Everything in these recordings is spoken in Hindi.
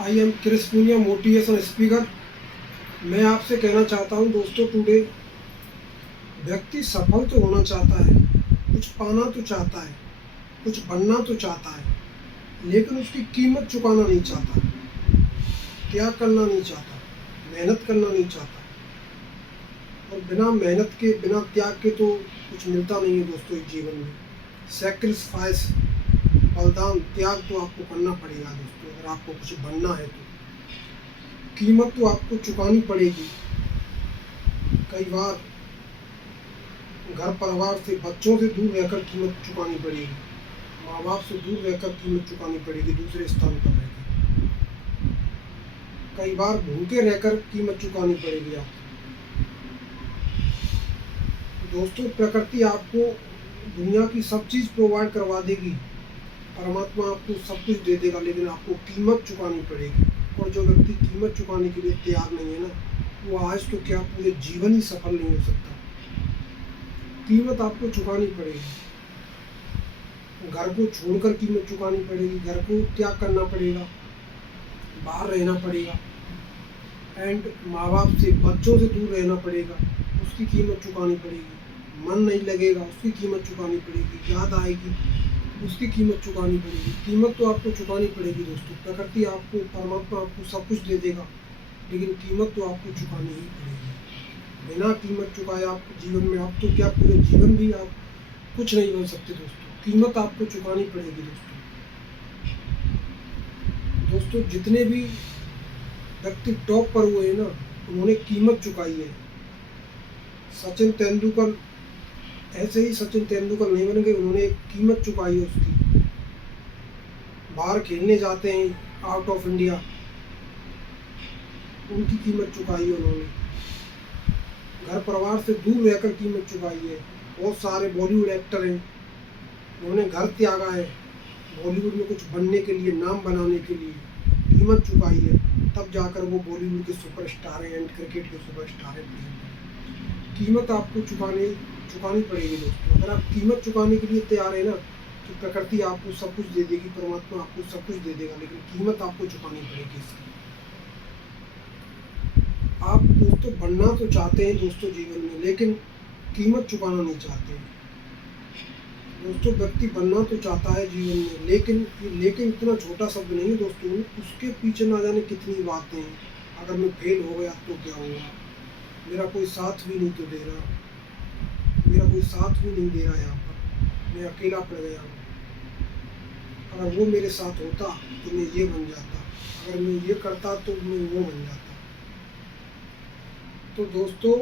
I am Chris Puniya, motivation speaker. मैं आपसे कहना चाहता हूँ दोस्तों, टुडे व्यक्ति सफल तो होना चाहता है, कुछ पाना तो चाहता है, कुछ बनना तो चाहता है, लेकिन उसकी कीमत चुकाना नहीं चाहता, त्याग करना नहीं चाहता, मेहनत करना नहीं चाहता। और बिना मेहनत के, बिना त्याग के तो कुछ मिलता नहीं है दोस्तों इस जीवन में। सेक्रीफाइस, बलिदान, त्याग तो आपको करना पड़ेगा दोस्तों, अगर आपको कुछ बनना है तो। कीमत तो आपको चुकानी पड़ेगी। कई बार घर परिवार से, बच्चों से दूर रहकर कीमत चुकानी पड़ेगी, माँ बाप से दूर रहकर कीमत चुकानी पड़ेगी, दूसरे स्थान पर रहकर। कई बार भूखे रहकर कीमत चुकानी पड़ेगी आपको। दोस्तों, प्रकृति आपको दुनिया की सब चीज़ प्रोवाइड करवा देगी, परमात्मा आपको सब कुछ दे देगा, लेकिन आपको कीमत चुकानी पड़ेगी। और जो व्यक्ति कीमत चुकाने के लिए तैयार नहीं है ना, वो आज तो क्या पूरे जीवन ही सफल नहीं हो सकता। कीमत आपको चुकानी पड़ेगी। घर को छोड़कर कीमत चुकानी पड़ेगी, घर को त्याग करना पड़ेगा, बाहर रहना पड़ेगा, एंड माँ बाप से, बच्चों से दूर रहना पड़ेगा, उसकी कीमत चुकानी पड़ेगी। मन नहीं लगेगा, उसकी कीमत चुकानी पड़ेगी। याद आएगी, उसकी कीमत चुकानी पड़ेगी। कीमत तो आपको चुकानी पड़ेगी दोस्तों। प्रकृति आपको, परमात्मा आपको सब कुछ दे देगा, लेकिन कीमत तो आपको चुकानी ही पड़ेगी। बिना कीमत चुकाए आप जीवन में, आप तो क्या पूरे जीवन भी आप कुछ नहीं बन सकते दोस्तों। कीमत आपको चुकानी पड़ेगी दोस्तों। जितने भी व्यक्ति टॉप पर हुए हैं ना, उन्होंने कीमत चुकाई है। सचिन तेंदुलकर, ऐसे ही सचिन तेंदुलकर नहीं बन गए, उन्होंने कीमत चुकाई है उसकी। बाहर खेलने जाते हैं आउट ऑफ इंडिया, उनकी कीमत चुकाई है उन्होंने। घर परिवार से दूर रहकर कीमत चुकाई है। बहुत सारे बॉलीवुड एक्टर हैं, उन्होंने घर त्यागा है बॉलीवुड में कुछ बनने के लिए, नाम बनाने के लिए। कीमत चुकाई है, तब जाकर वो बॉलीवुड के सुपरस्टार हैं एंड क्रिकेट के सुपरस्टार हैं। कीमत आपको चुकानी पड़ेगी दोस्तों। अगर आप कीमत चुकाने के लिए तैयार है ना, तो प्रकृति आपको सब कुछ दे देगी, परमात्मा आपको सब कुछ दे देगा, लेकिन कीमत आपको चुकानी पड़ेगी इसकी। आप दोस्तों बनना तो चाहते हैं दोस्तों जीवन में, लेकिन कीमत चुकाना नहीं चाहते हैं दोस्तों। व्यक्ति बनना तो चाहता है जीवन में, लेकिन इतना छोटा शब्द नहीं है दोस्तों, उसके पीछे ना जाने कितनी बातें हैं। अगर मैं फेल हो गया तो क्या होगा, मेरा कोई साथ भी नहीं तो दे रहा, मेरा कोई साथ भी नहीं दे रहा, यहाँ पर मैं अकेला पड़ गया हूँ। अगर वो मेरे साथ होता तो मैं ये बन जाता, अगर मैं ये करता तो मैं वो बन जाता। तो दोस्तों,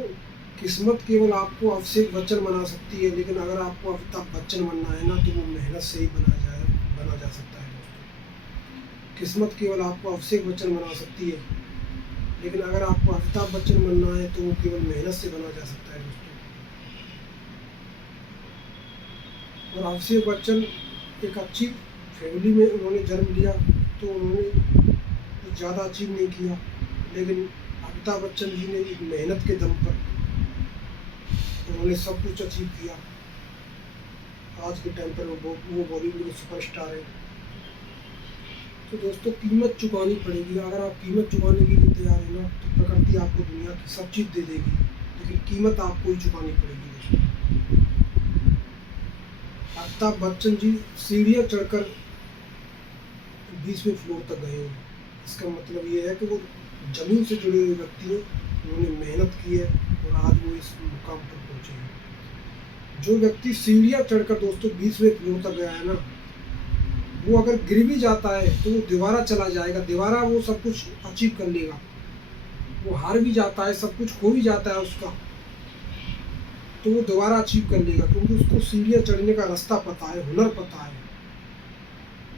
किस्मत केवल आपको अभिषेक बच्चन बना सकती है, लेकिन अगर आपको अमिताभ बच्चन बनना है ना, तो वो मेहनत से ही बना जा सकता है दोस्तों। किस्मत केवल आपको अभिषेक बच्चन बना सकती है, लेकिन अगर आपको अमिताभ बच्चन बनना है तो वो केवल मेहनत से बना जा सकता है दोस्तों। और अभिषेक बच्चन एक अच्छी फैमिली में उन्होंने जन्म लिया, तो उन्होंने कुछ ज़्यादा अचीव नहीं किया, लेकिन अमिताभ बच्चन जी ने एक मेहनत के दम पर उन्होंने सब कुछ अचीव किया। आज के टाइम पर वो बॉलीवुड के सुपरस्टार है। तो दोस्तों, कीमत चुकानी पड़ेगी। अगर आप कीमत चुकाने के लिए तैयार है ना, तो प्रकृति आपको दुनिया की सब चीज़ दे देगी, लेकिन कीमत आपको ही चुकानी पड़ेगी दोस्तों। अमिताभ बच्चन जी सीढ़ियाँ चढ़कर 20वें फ्लोर तक गए हैं। इसका मतलब ये है कि वो जमीन से जुड़े हुए व्यक्ति हैं, उन्होंने मेहनत की है और आज वो इस मुकाम पर पहुँचे हैं। जो व्यक्ति सीढ़ियाँ चढ़कर दोस्तों 20वें फ्लोर तक गया है ना, वो अगर गिर भी जाता है तो वो दोबारा चला जाएगा, दोबारा वो सब कुछ अचीव कर लेगा। वो हार भी जाता है, सब कुछ खो भी जाता है उसका, तो वो दोबारा अचीव कर लेगा, क्योंकि उसको सीढ़ियाँ चढ़ने का रास्ता पता है, हुनर पता है।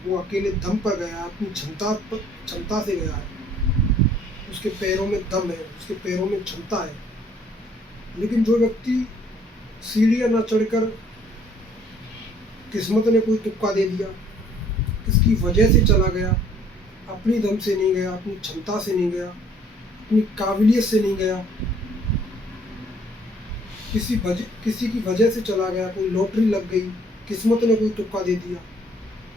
वो अकेले दम पर गया है, अपनी क्षमता से गया है। उसके पैरों में दम है, उसके पैरों में क्षमता है। लेकिन जो व्यक्ति सीढ़ियाँ न चढ़कर, किस्मत ने कोई तुक्का दे दिया, किसकी वजह से चला गया, अपनी दम से नहीं गया, अपनी क्षमता से नहीं गया, अपनी काबिलियत से नहीं गया, किसी की वजह से चला गया, कोई लॉटरी लग गई, किस्मत ने कोई तुक्का दे दिया,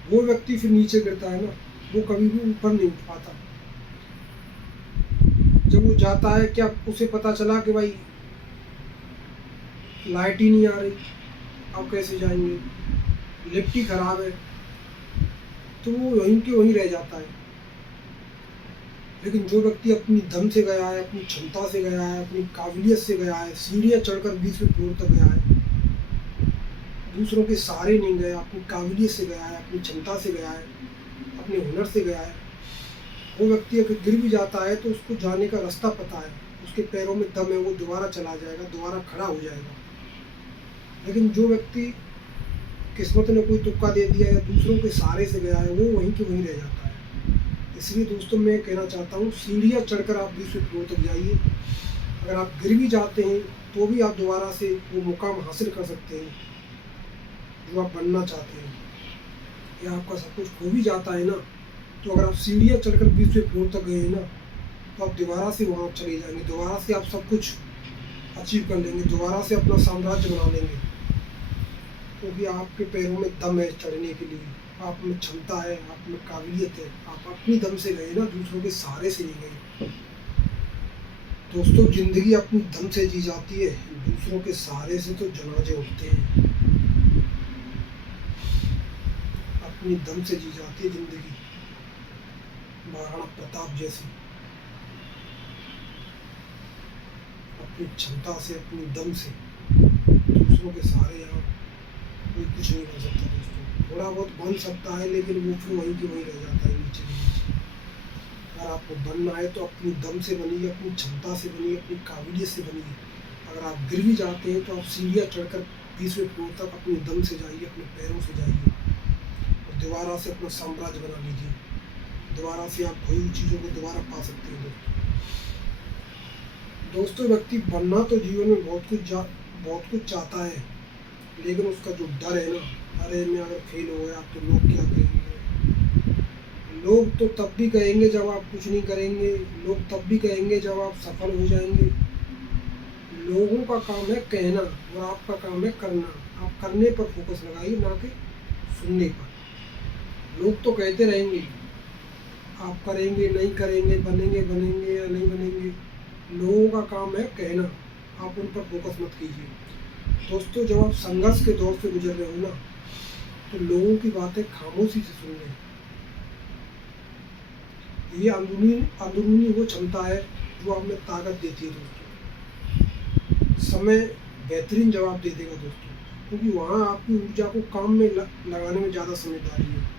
वो व्यक्ति फिर नीचे गिरता है ना, वो कभी भी ऊपर नहीं उठ पाता। जब वो जाता है, क्या उसे पता चला कि भाई लाइट ही नहीं आ रही, अब कैसे जाएंगे, लिफ्ट ही खराब है, तो वो वहीं के वहीं रह जाता है। लेकिन जो व्यक्ति अपनी दम से गया है, अपनी क्षमता से गया है, अपनी काबिलियत से गया है, सीढ़ियाँ चढ़कर 20वें फ्लोर तक गया है, दूसरों के सहारे नहीं गया, अपनी काबिलियत से गया है, अपनी क्षमता से गया है, अपने हुनर से गया है, वो व्यक्ति अगर गिर भी जाता है तो उसको जाने का रास्ता पता है, उसके पैरों में दम है, वो दोबारा चला जाएगा, दोबारा खड़ा हो जाएगा। लेकिन जो व्यक्ति किस्मत ने कोई तुक्का दे दिया या दूसरों के सहारे से गया है, वो वहीं के वहीं रह जाता है। इसलिए दोस्तों मैं कहना चाहता हूँ, सीढ़ियाँ चढ़कर आप 20वें फ्लोर तक जाइए। अगर आप गिर भी जाते हैं तो भी आप दोबारा से वो मुकाम हासिल कर सकते हैं जो आप बनना चाहते हैं। या आपका सब कुछ खो भी जाता है ना, तो अगर आप सीढ़ियाँ चढ़कर 20वें फ्लोर तक गए हैं ना, तो आप दोबारा से वहाँ चले जाएंगे, दोबारा से आप सब कुछ अचीव कर लेंगे, दोबारा से अपना साम्राज्य बना लेंगे, क्योंकि आपके पैरों में दम है चढ़ने के लिए, आप में क्षमता है, आप में काबिलियत है, आप अपनी दम से गए ना, दूसरों के सहारे से नहीं गए। दोस्तों ज़िंदगी अपनी दम से जी जाती है, दूसरों के सहारे से तो जनाजे उठते हैं। अपनी दम से जी जाती है ज़िंदगी, महाराणा प्रताप जैसी। अपनी क्षमता से, अपनी दम से, दूसरों के सहारे यहाँ कोई कुछ नहीं कर सकता दोस्तों। थोड़ा बहुत बन सकता है, लेकिन वो फिर वहीं की वहीं रह जाता है, नीचे के नीचे। अगर आपको बनना है तो अपनी दम से बनिए, अपनी क्षमता से बनिए, अपनी काबिलियत से बनिए। अगर आप गिर भी जाते हैं तो आप सीढ़ियाँ चढ़कर 20वें फ्लोर तक अपनी दम से जाइए, अपने पैरों से जाइए, और दोबारा से अपना साम्राज्य बना लीजिए। दोबारा से आप खोई हुई चीज़ों को दोबारा पा सकते हैं दोस्तों। व्यक्ति बनना तो जीवन में बहुत कुछ चाहता है, लेकिन उसका जो डर है ना, अरे मैं अगर फेल हो गया तो लोग क्या कहेंगे। लोग तो तब भी कहेंगे जब आप कुछ नहीं करेंगे, लोग तब भी कहेंगे जब आप सफल हो जाएंगे। लोगों का काम है कहना और आपका काम है करना। आप करने पर फोकस लगाइए, ना कि सुनने पर। लोग तो कहते रहेंगे, आप करेंगे नहीं करेंगे, बनेंगे या नहीं बनेंगे। लोगों का काम है कहना, आप उन पर फोकस मत कीजिए। दोस्तों जब आप संघर्ष के दौर से गुजर रहे हो ना, तो लोगों की बातें खामोशी से सुन लें। ये अंदरूनी वो क्षमता है जो आप में ताकत देती है दोस्तों। समय बेहतरीन जवाब दे देगा दोस्तों, क्योंकि वहाँ आपकी ऊर्जा को काम में लगाने में ज़्यादा समझदारी है।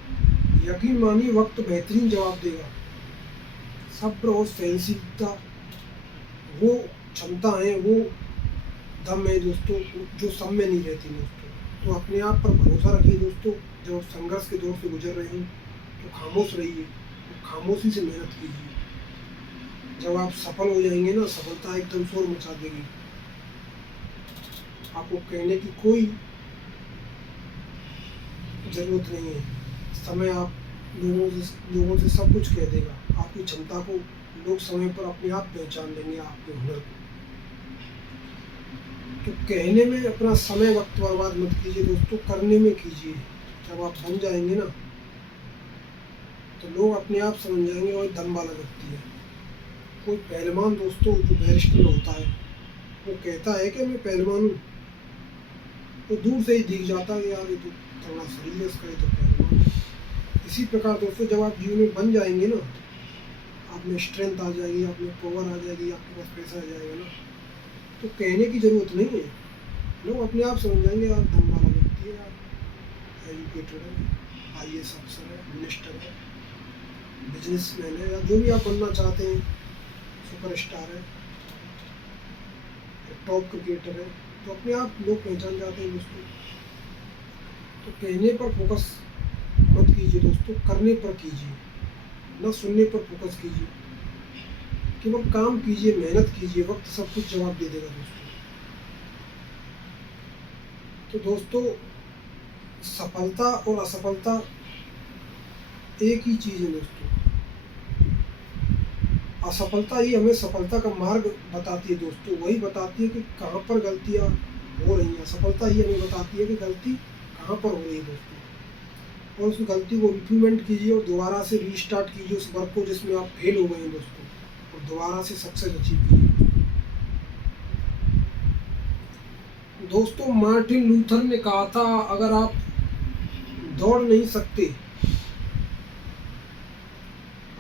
यकीन मानिए वक्त बेहतरीन जवाब देगा। सब्र और सहनशीलता वो क्षमता है, वो दम है दोस्तों, जो सब में नहीं रहती दोस्तों। तो अपने आप पर भरोसा रखिए दोस्तों। जब आप संघर्ष के दौर से गुजर रहे हो तो खामोश रहिए, तो खामोशी से मेहनत कीजिए। जब आप सफल हो जाएंगे ना, सफलता एकदम शोर मचा देगी। आपको कहने की कोई ज़रूरत नहीं है। समय आप लोगों से सब कुछ कह देगा। आपकी क्षमता को लोग समय पर अपने आप पहचान लेंगे, आपके हुनर को। तो कहने में अपना समय वक्त बर्बाद मत कीजिए दोस्तों, करने में कीजिए। जब आप बन जाएंगे ना, तो लोग अपने आप समझ जाएंगे और दम वाला व्यक्ति है। कोई पहलवान दोस्तों जो बैरिस्टर होता है, वो कहता है कि मैं पहलवान हूँ, तो दूर से ही दिख जाता है यार ये तो थोड़ा शरीर है इसका, ये तो पहलवान है। इसी प्रकार दोस्तों जब आप जीवन में बन जाएंगे ना, आप में स्ट्रेंथ आ जाएगी, आप में पावर आ जाएगी, आपके पास पैसा आ जाएगा ना, तो कहने की ज़रूरत नहीं है। लोग अपने आप समझ जाएंगे यार दम वाला व्यक्ति है, यार एजुकेटेड है, IAS अफसर है, मिनिस्टर है, बिजनेसमैन है, या जो भी आप बनना चाहते हैं, सुपरस्टार है, टॉप क्रिकेटर है, तो अपने आप लोग पहचान जाते हैं दोस्तों। तो कहने पर फोकस मत कीजिए दोस्तों, करने पर कीजिए, ना सुनने पर फोकस कीजिए। केवल काम कीजिए, मेहनत कीजिए, वक्त सब कुछ जवाब दे देगा दोस्तों। तो दोस्तों सफलता और असफलता एक ही चीज़ है दोस्तों। असफलता ही हमें सफलता का मार्ग बताती है दोस्तों, वही बताती है कि कहाँ पर गलतियाँ हो रही हैं। सफलता ही हमें बताती है कि गलती कहाँ पर हो रही है दोस्तों, और उस गलती को इम्प्लीमेंट कीजिए और दोबारा से रीस्टार्ट कीजिए उस वर्क को जिसमें आप फेल हो गए हैं दोस्तों, और दोबारा से सक्सेस अचीव कीजिए। दोस्तों, मार्टिन लूथर ने कहा था, अगर आप दौड़ नहीं सकते,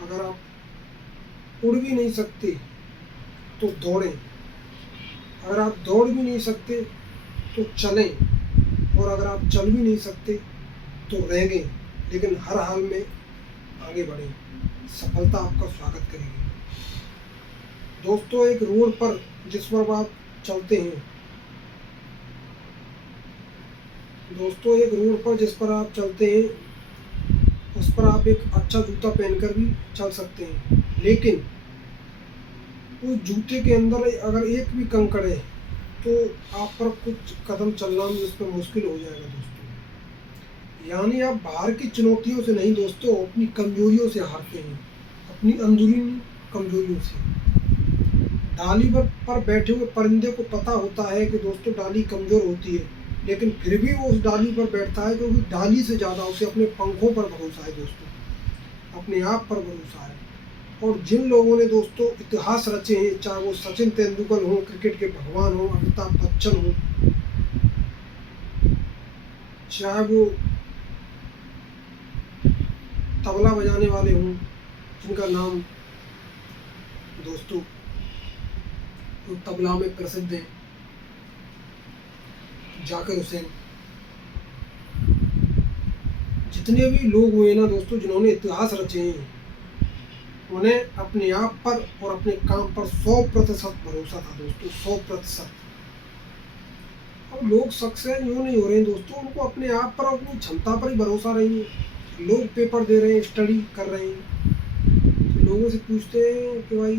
अगर आप उड़ भी नहीं सकते तो दौड़ें, अगर आप दौड़ भी नहीं सकते तो चलें, और अगर आप चल भी नहीं सकते तो रेंगें, लेकिन हर हाल में आगे बढ़ें। सफलता आपका स्वागत करेगी। दोस्तों, एक रोड पर जिस पर आप चलते हैं, दोस्तों एक रोड पर जिस पर आप चलते हैं उस पर आप एक अच्छा जूता पहनकर भी चल सकते हैं, लेकिन उस जूते के अंदर अगर एक भी कंकड़ है तो आप पर कुछ कदम चलना भी उस पर मुश्किल हो जाएगा। दोस्तों, यानी आप बाहर की चुनौतियों से नहीं दोस्तों, अपनी कमजोरियों से हारते हैं, अपनी अंदरूनी कमजोरियों से। डाली पर बैठे हुए परिंदे को पता होता है कि दोस्तों डाली कमज़ोर होती है, लेकिन फिर भी वो उस डाली पर बैठता है, क्योंकि डाली से ज़्यादा उसे अपने पंखों पर भरोसा है दोस्तों, अपने आप पर भरोसा है। और जिन लोगों ने दोस्तों इतिहास रचे हैं, चाहे वो सचिन तेंदुलकर हो, क्रिकेट के भगवान हो, अमिताभ बच्चन हो, चाहे वो तबला बजाने वाले हों जिनका नाम दोस्तों तो तबला में प्रसिद्ध है, जाकिर हुसैन, जितने भी लोग हुए ना दोस्तों जिन्होंने इतिहास रचे हैं, उन्हें अपने आप पर और अपने काम पर 100% भरोसा था दोस्तों, 100%। अब लोग सक्सेस यूँ नहीं हो रहे हैं दोस्तों, उनको अपने आप पर और अपनी क्षमता पर ही भरोसा नहीं है। लोग पेपर दे रहे हैं, स्टडी कर रहे हैं, तो लोगों से पूछते हैं कि भाई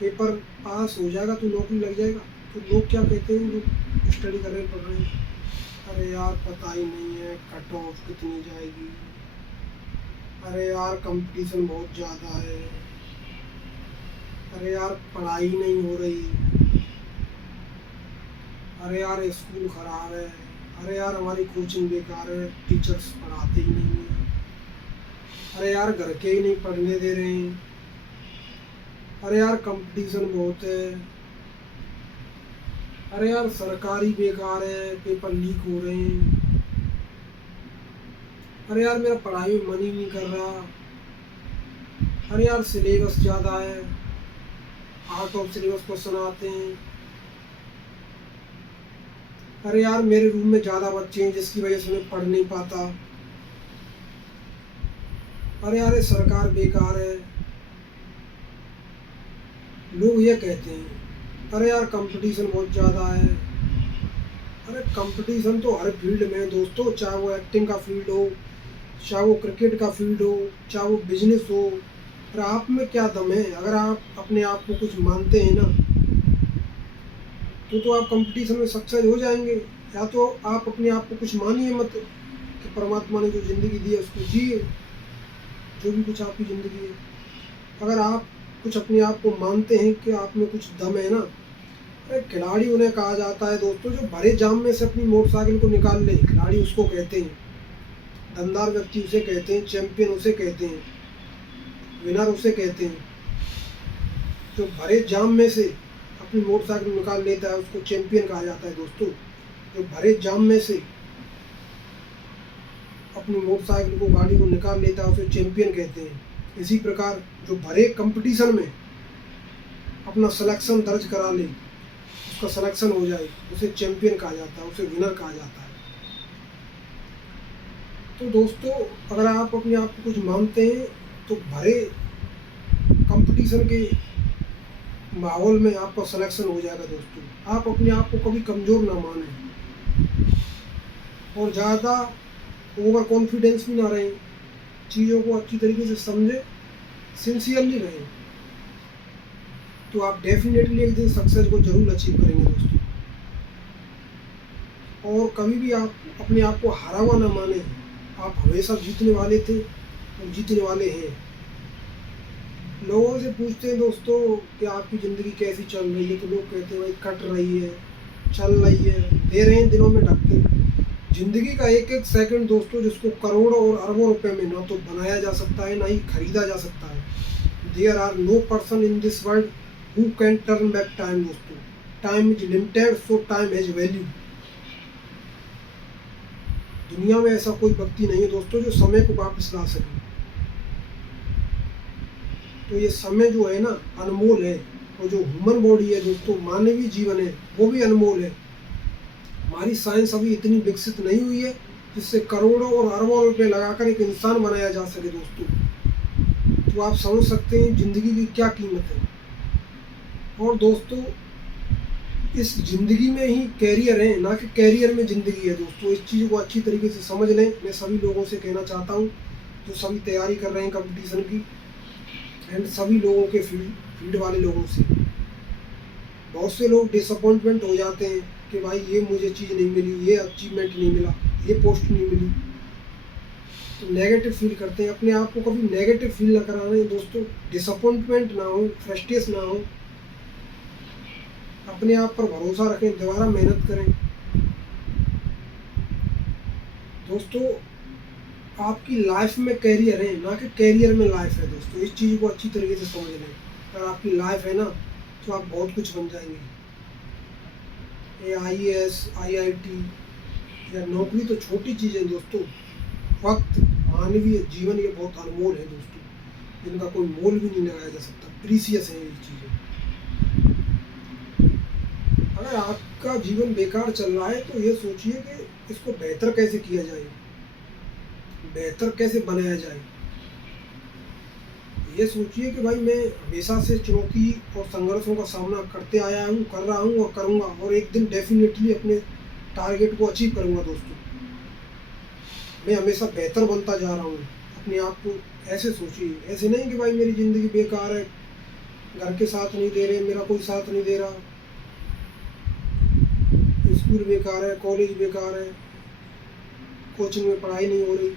पेपर पास हो जाएगा तो नौकरी लग जाएगा, तो लोग क्या कहते हैं, लोग स्टडी कर रहे हैं, पढ़ रहे हैं, अरे यार पता ही नहीं है कट ऑफ कितनी जाएगी, अरे यार कंपटीशन बहुत ज़्यादा है, अरे यार पढ़ाई नहीं हो रही, अरे यार स्कूल ख़राब है, अरे यार हमारी कोचिंग बेकार है, टीचर्स पढ़ाते ही नहीं हैं, अरे यार घर के ही नहीं पढ़ने दे रहे हैं, अरे यार कंपटीशन बहुत है, अरे यार सरकारी बेकार है, पेपर लीक हो रहे हैं, अरे यार मेरा पढ़ाई में मन ही नहीं कर रहा, अरे यार सिलेबस ज़्यादा है, आउट ऑफ सिलेबस क्वेश्चन आते हैं, अरे यार मेरे रूम में ज़्यादा बच्चे हैं जिसकी वजह से मैं पढ़ नहीं पाता, अरे यार सरकार बेकार है। लोग ये कहते हैं, अरे यार कंपटीशन बहुत ज़्यादा है। अरे कंपटीशन तो हर फील्ड में है दोस्तों, चाहे वो एक्टिंग का फील्ड हो, चाहे वो क्रिकेट का फील्ड हो, चाहे वो बिजनेस हो। और आप में क्या दम है, अगर आप अपने आप को कुछ मानते हैं ना तो आप कंपटीशन में सक्सेस हो जाएंगे, या तो आप अपने आप को कुछ मानिए मत कि परमात्मा ने जो ज़िंदगी दी है उसको जिए, जो भी कुछ आपकी ज़िंदगी है। अगर आप कुछ अपने आप को मानते हैं कि आप में कुछ दम है ना, अरे खिलाड़ी उन्हें कहा जाता है दोस्तों जो भरे जाम में से अपनी मोटरसाइकिल को निकाल ले, खिलाड़ी उसको कहते हैं, दमदार व्यक्ति उसे कहते हैं, चैंपियन उसे कहते हैं, विनर उसे कहते हैं। जो भरे जाम में से अपनी मोटरसाइकिल निकाल लेता है उसको चैंपियन कहा जाता है दोस्तों। जो भरे जाम में से अपनी मोटरसाइकिल को, गाड़ी को निकाल लेता है उसे चैंपियन कहते हैं। इसी प्रकार जो भरे कंपटीशन में अपना सिलेक्शन दर्ज करा ले, उसका सिलेक्शन हो जाए, उसे चैंपियन कहा जाता है, उसे विनर कहा जाता है। तो दोस्तों अगर आप अपने आप को कुछ मानते हैं तो भरे कंपटीशन के माहौल में आपका सिलेक्शन हो जाएगा दोस्तों। आप अपने आप को कभी कमज़ोर ना मानें और ज़्यादा ओवर कॉन्फिडेंस भी ना रहें, चीज़ों को अच्छी तरीके से समझें, सिंसियरली रहें, तो आप डेफिनेटली एक दिन सक्सेस को जरूर अचीव करेंगे दोस्तों। और कभी भी आप अपने आप को हारा हुआ ना माने, आप हमेशा जीतने वाले थे और जीतने वाले हैं। लोगों से पूछते हैं दोस्तों कि आपकी ज़िंदगी कैसी चल रही है, तो लोग कहते हैं भाई कट रही है, चल रही है, दे रहे हैं दिनों में धक्के। ज़िंदगी का एक एक सेकंड दोस्तों जिसको करोड़ों और अरबों रुपए में ना तो बनाया जा सकता है, ना ही खरीदा जा सकता है, there are no person in this world who can turn back time दोस्तों। Time is limited so time has value. दुनिया में ऐसा कोई व्यक्ति नहीं है दोस्तों जो समय को वापस ला सके। तो ये समय जो है ना अनमोल है, और जो ह्यूमन बॉडी है दोस्तों, मानवीय जीवन है, वो भी अनमोल है। हमारी साइंस अभी इतनी विकसित नहीं हुई है जिससे करोड़ों और अरबों रुपए लगाकर एक इंसान बनाया जा सके दोस्तों। तो आप समझ सकते हैं ज़िंदगी की क्या कीमत है। और दोस्तों इस ज़िंदगी में ही कैरियर है, ना कि कैरियर में ज़िंदगी है दोस्तों। इस चीज़ को अच्छी तरीके से समझ लें। मैं सभी लोगों से कहना चाहता हूँ जो सभी तैयारी कर रहे हैं कंपटीशन की, एंड सभी लोगों के फील्ड वाले लोगों से। बहुत से लोग डिसअपॉइंटमेंट हो जाते हैं कि भाई ये मुझे चीज़ नहीं मिली, ये अचीवमेंट नहीं मिला, ये पोस्ट नहीं मिली, तो नेगेटिव फील करते हैं। अपने आप को कभी नेगेटिव फील ना कराना दोस्तों। डिसअपॉइंटमेंट ना हो, फ्रस्ट्रेशन ना हो, अपने आप पर भरोसा रखें, दोबारा मेहनत करें दोस्तों। आपकी लाइफ में कैरियर है, ना कि कैरियर में लाइफ है दोस्तों। इस चीज़ को अच्छी तरीके से समझ लें। अगर आपकी लाइफ है ना तो आप बहुत कुछ बन जाएंगे। ये IAS, IIT या नौकरी तो छोटी चीज़ें दोस्तों। वक्त, मानवीय जीवन ये बहुत अनमोल है दोस्तों, जिनका कोई मोल भी नहीं लगाया जा सकता। प्रीसियस है ये चीज़ें। अगर आपका जीवन बेकार चल रहा है तो ये सोचिए कि इसको बेहतर कैसे किया जाए, बेहतर कैसे बनाया जाए। ये सोचिए कि भाई मैं हमेशा से चुनौती और संघर्षों का सामना करते आया हूँ, कर रहा हूँ और करूँगा, और एक दिन डेफिनेटली अपने टारगेट को अचीव करूँगा दोस्तों। मैं हमेशा बेहतर बनता जा रहा हूँ। अपने आप को ऐसे सोचिए, ऐसे नहीं कि भाई मेरी ज़िंदगी बेकार है, घर के साथ नहीं दे रहे, मेरा कोई साथ नहीं दे रहा, स्कूल बेकार है, कॉलेज बेकार है, कोचिंग में पढ़ाई नहीं हो रही।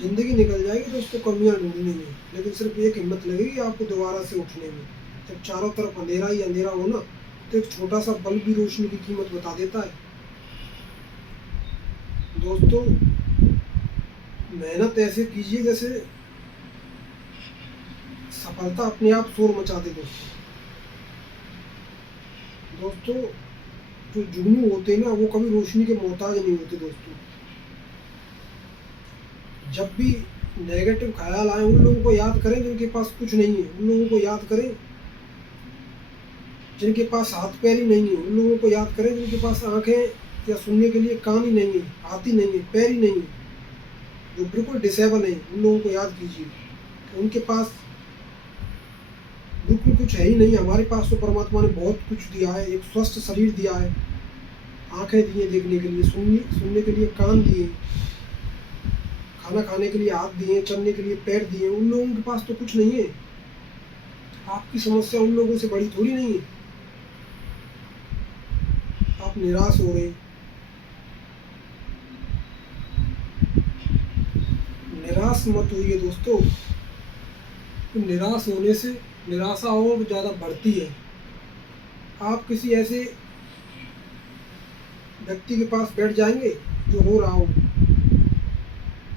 ज़िंदगी निकल जाएगी दोस्तों कमियां ढूंढने में, लेकिन सिर्फ एक हिम्मत लगेगी आपको दोबारा से उठने में। जब चारों तरफ अंधेरा ही अंधेरा हो ना, तो एक छोटा सा बल्ब भी रोशनी की कीमत बता देता है दोस्तों। मेहनत ऐसे कीजिए जैसे सफलता अपने आप शोर मचा दे दोस्तों। जो जुगनू होते हैं ना वो कभी रोशनी के मोहताज नहीं होते दोस्तों। जब भी नेगेटिव ख्याल आए, उन लोगों को याद करें जिनके पास कुछ नहीं है। उन लोगों को याद करें जिनके पास हाथ पैर ही नहीं है। उन लोगों को याद करें जिनके पास आंखें या सुनने के लिए कान ही नहीं है, हाथ ही नहीं है, पैर ही नहीं है, जो बिल्कुल डिसेबल है। उन लोगों को याद कीजिए कि उनके पास बिल्कुल कुछ है ही नहीं। हमारे पास तो परमात्मा ने बहुत कुछ दिया है। एक स्वस्थ शरीर दिया है, आंखें दी हैं देखने के लिए, सुनने के लिए कान दिए, खाना खाने के लिए हाथ दिए, चलने के लिए पैर दिए। उन लोगों के पास तो कुछ नहीं है। आपकी समस्या उन लोगों से बड़ी थोड़ी नहीं है। आप निराश हो रहे, निराश मत होइए दोस्तों। निराश होने से निराशा और ज़्यादा बढ़ती है। आप किसी ऐसे व्यक्ति के पास बैठ जाएंगे जो रो रहा हो,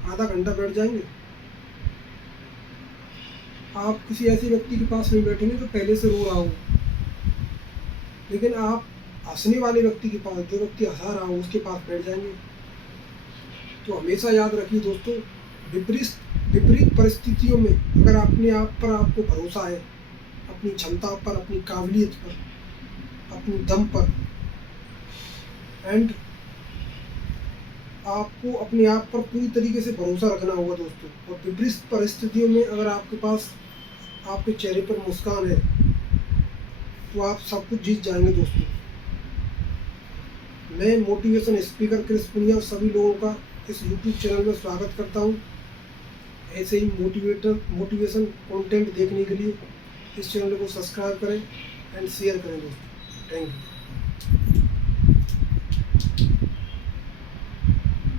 आधा घंटा बैठ जाएंगे। आप किसी ऐसे व्यक्ति के पास नहीं बैठेंगे जो पहले से रो रहा हो, लेकिन आप हंसने वाले व्यक्ति के पास, जो व्यक्ति हंसा रहा हो, उसके पास बैठ जाएंगे। तो हमेशा याद रखिए दोस्तों, विपरीत परिस्थितियों में अगर अपने आप पर आपको भरोसा है, अपनी क्षमता पर, अपनी काबिलियत पर, अपनी दम पर, एंड आपको अपने आप पर पूरी तरीके से भरोसा रखना होगा दोस्तों। और विपरीत परिस्थितियों में अगर आपके पास, आपके चेहरे पर मुस्कान है, तो आप सब कुछ जीत जाएंगे दोस्तों। मैं मोटिवेशन स्पीकर क्रिस पुनिया सभी लोगों का इस यूट्यूब चैनल में स्वागत करता हूं। ऐसे ही मोटिवेशन कंटेंट देखने के लिए इस चैनल को सब्सक्राइब करें एंड शेयर करें दोस्तों। Thank you.